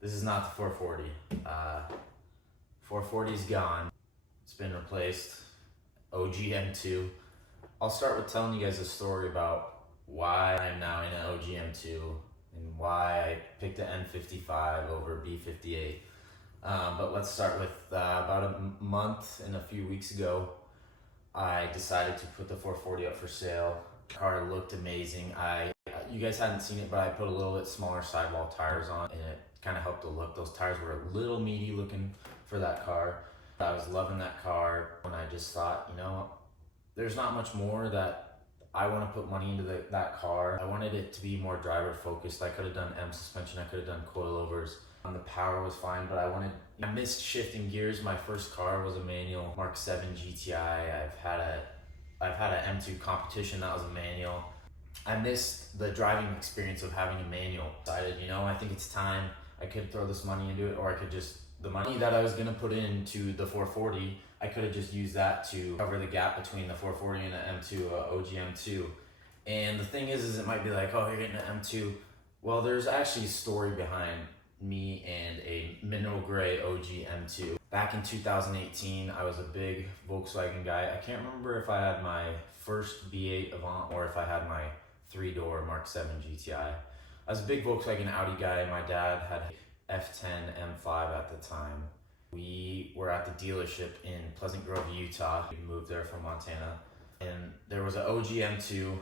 This is not the 440. 440 is gone. It's been replaced. OG M2. I'll start with telling you guys a story about why I'm now in an OG M2 and why I picked an N55 over B58. But let's start with about a month and a few weeks ago, I decided to put the 440 up for sale. The car looked amazing. You guys hadn't seen it, but I put a little bit smaller sidewall tires on, and it kind of helped the look. Those tires were a little meaty looking for that car. I was loving that car, and I just thought, you know, there's not much more that I want to put money into that car. I wanted it to be more driver focused. I could have done M suspension, I could have done coilovers. The power was fine, but I missed shifting gears. My first car was a manual Mark 7 GTI. I've had an M2 competition that was a manual. I missed the driving experience of having a manual. Decided, you know, I think it's time. I could throw this money into it, or I could just, the money that I was gonna put into the 440, I could have just used that to cover the gap between the 440 and the M2, OG M2. And the thing is it might be like, oh, you're getting an M2. Well, there's actually a story behind me and a mineral gray OG M2. Back in 2018, I was a big Volkswagen guy. I can't remember if I had my first V8 Avant or if I had my 3-door Mark 7 GTI. I was a big Volkswagen Audi guy. My dad had F10 M5 at the time. We were at the dealership in Pleasant Grove, Utah. We moved there from Montana. And there was an OG M2.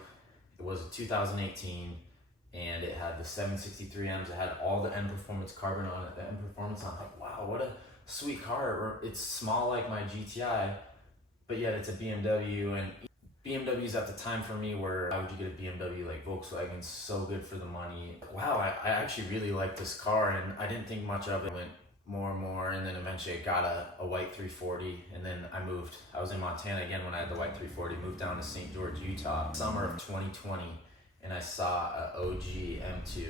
It was a 2018. And it had the 763Ms. It had all the M Performance carbon on it. The M Performance, I'm like, wow, what a sweet car. It's small like my GTI, but yet it's a BMW. And BMWs at the time for me were, why would you get a BMW like Volkswagen's so good for the money? Wow, I actually really like this car, and I didn't think much of it. Went more and more, and then eventually I got a white 340, and then I was in Montana again when I had the white 340, moved down to St. George, Utah, summer of 2020. And I saw an OG M2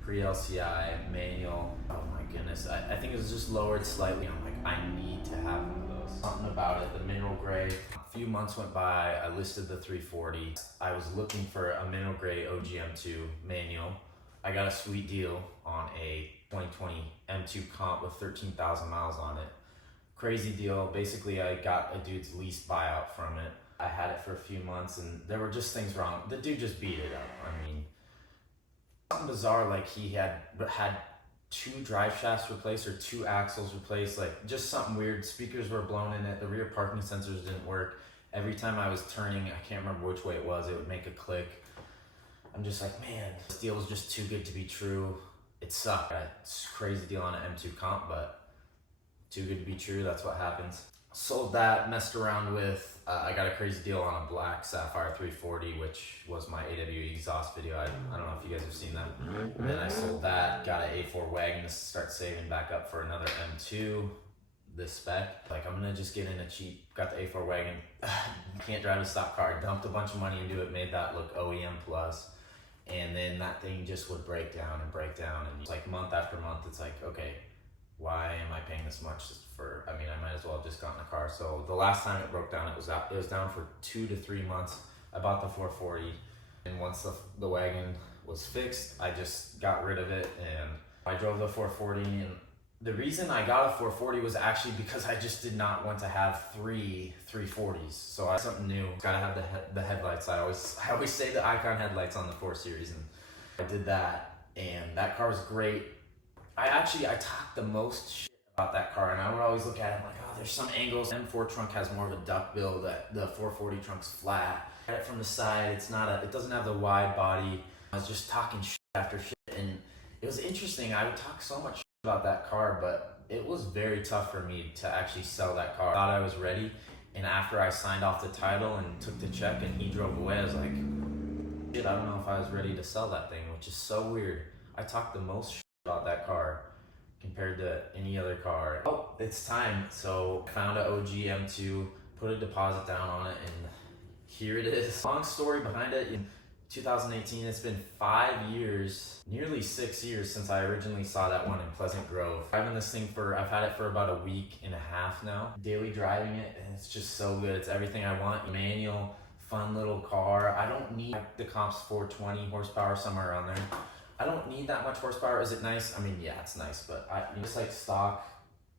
pre-LCI manual. Oh my goodness, I think it was just lowered slightly. I'm like, I need to have one of those. Something about it, the mineral gray. A few months went by, I listed the 340. I was looking for a mineral gray OG M2 manual. I got a sweet deal on a 2020 M2 comp with 13,000 miles on it. Crazy deal. Basically, I got a dude's lease buyout from it. I had it for a few months and there were just things wrong. The dude just beat it up. I mean, something bizarre, like he had 2 drive shafts replaced or 2 axles replaced, like just something weird. Speakers were blown in it. The rear parking sensors didn't work. Every time I was turning, I can't remember which way it was would make a click. I'm just like, man, this deal was just too good to be true. It sucked. It's a crazy deal on an M2 comp, but too good to be true. That's what happens. Sold that, messed around with, I got a crazy deal on a black Sapphire 340, which was my AWE exhaust video. I don't know if you guys have seen that. And then I sold that, got an A4 wagon to start saving back up for another M2, this spec. Like, I'm gonna just get in a cheap, got the A4 wagon, can't drive a stock car, dumped a bunch of money into it, made that look OEM plus. And then that thing just would break down. And it's like month after month, it's like, okay, why am I paying this much for, I mean, I might as well have just gotten a car. So the last time it broke down, it was down for 2 to 3 months. I bought the 440, and once the wagon was fixed, I just got rid of it, and I drove the 440. And the reason I got a 440 was actually because I just did not want to have 3 340s. So I had something new. Gotta have the headlights. I always say the Icon headlights on the 4 Series, and I did that, and that car was great. I talk the most shit about that car, and I would always look at it, I'm like, oh, there's some angles. M4 trunk has more of a duck bill, that the 440 trunk's flat. At it from the side, it doesn't have the wide body. I was just talking shit after shit, and it was interesting. I would talk so much shit about that car, but it was very tough for me to actually sell that car. I thought I was ready, and after I signed off the title and took the check and he drove away, I was like, shit, I don't know if I was ready to sell that thing, which is so weird. I talked the most shit about that car compared to any other car. Oh, it's time. So I found an OG M2, put a deposit down on it, and here it is. Long story behind it. In 2018, it's been 5 years, nearly 6 years since I originally saw that one in Pleasant Grove. I've had it for about a week and a half now. Daily driving it, and it's just so good. It's everything I want. Manual, fun little car. I don't need the comp's 420 horsepower, somewhere around there. I don't need that much horsepower. Is it nice? I mean, yeah, it's nice, but just like stock.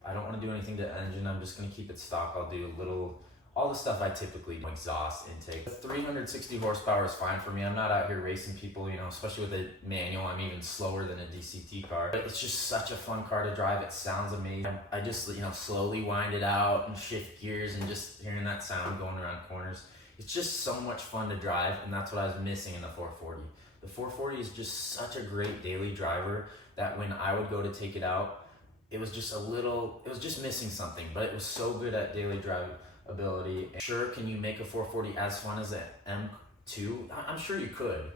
I don't want to do anything to the engine. I'm just going to keep it stock. I'll do all the stuff I typically do, exhaust intake. The 360 horsepower is fine for me. I'm not out here racing people, especially with a manual. I'm even slower than a DCT car. But it's just such a fun car to drive. It sounds amazing. I just, slowly wind it out and shift gears, and just hearing that sound going around corners. It's just so much fun to drive, and that's what I was missing in the 440. The 440 is just such a great daily driver that when I would go to take it out, it was just missing something, but it was so good at daily drivability. Sure, can you make a 440 as fun as an M2? I'm sure you could,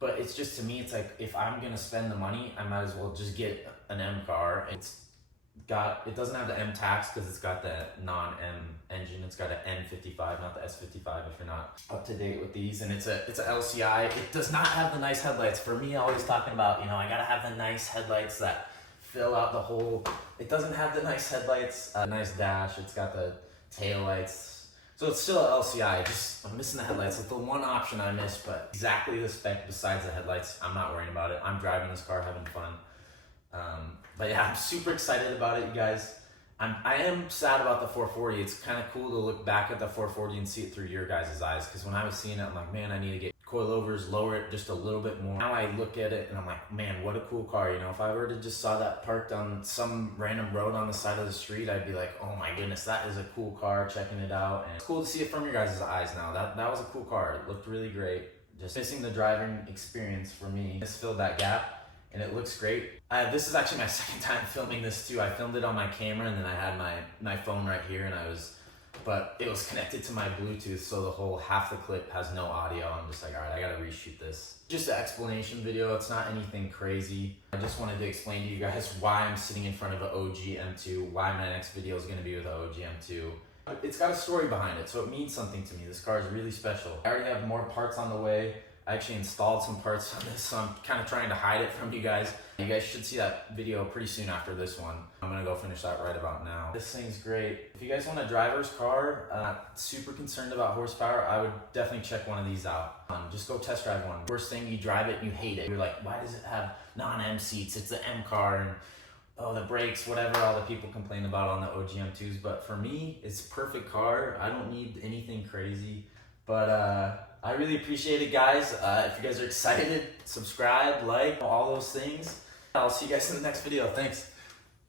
but it's just, to me, it's like, if I'm gonna spend the money, I might as well just get an M car. It doesn't have the M tax because it's got the non-M engine. It's got an N55, not the S55 if you're not up to date with these. And it's a LCI. It does not have the nice headlights. For me, always talking about, I gotta have the nice headlights that fill out the whole. It doesn't have the nice headlights, nice dash. It's got the tail lights. So it's still an LCI. I'm missing the headlights. It's the one option I miss, but exactly the spec besides the headlights. I'm not worrying about it. I'm driving this car, having fun. But yeah, I'm super excited about it, you guys. I am sad about the 440. It's kind of cool to look back at the 440 and see it through your guys' eyes. Because when I was seeing it, I'm like, man, I need to get coilovers, lower it just a little bit more. Now I look at it and I'm like, man, what a cool car. If I were to just saw that parked on some random road on the side of the street, I'd be like, oh my goodness, that is a cool car, checking it out. And it's cool to see it from your guys' eyes now. That was a cool car. It looked really great. Just missing the driving experience for me. This filled that gap. And it looks great. This is actually my second time filming this too. I filmed it on my camera, and then I had my phone right here, but it was connected to my Bluetooth, so the whole half the clip has no audio. I'm just like, all right, I gotta reshoot this. Just an explanation video. It's not anything crazy. I just wanted to explain to you guys why I'm sitting in front of an OG M2, why my next video is gonna be with an OG M2. It's got a story behind it, so it means something to me. This car is really special. I already have more parts on the way. I actually installed some parts on this, so I'm kind of trying to hide it from you guys. You guys should see that video pretty soon after this one. I'm gonna go finish that right about now. This thing's great. If you guys want a driver's car, not super concerned about horsepower, I would definitely check one of these out. Just go test drive one. First thing, you drive it and you hate it. You're like, why does it have non-M seats? It's the M car, and oh, the brakes, whatever all the people complain about on the OG M2s. But for me, it's a perfect car. I don't need anything crazy. But I really appreciate it, guys. If you guys are excited, subscribe, like, all those things. I'll see you guys in the next video. Thanks.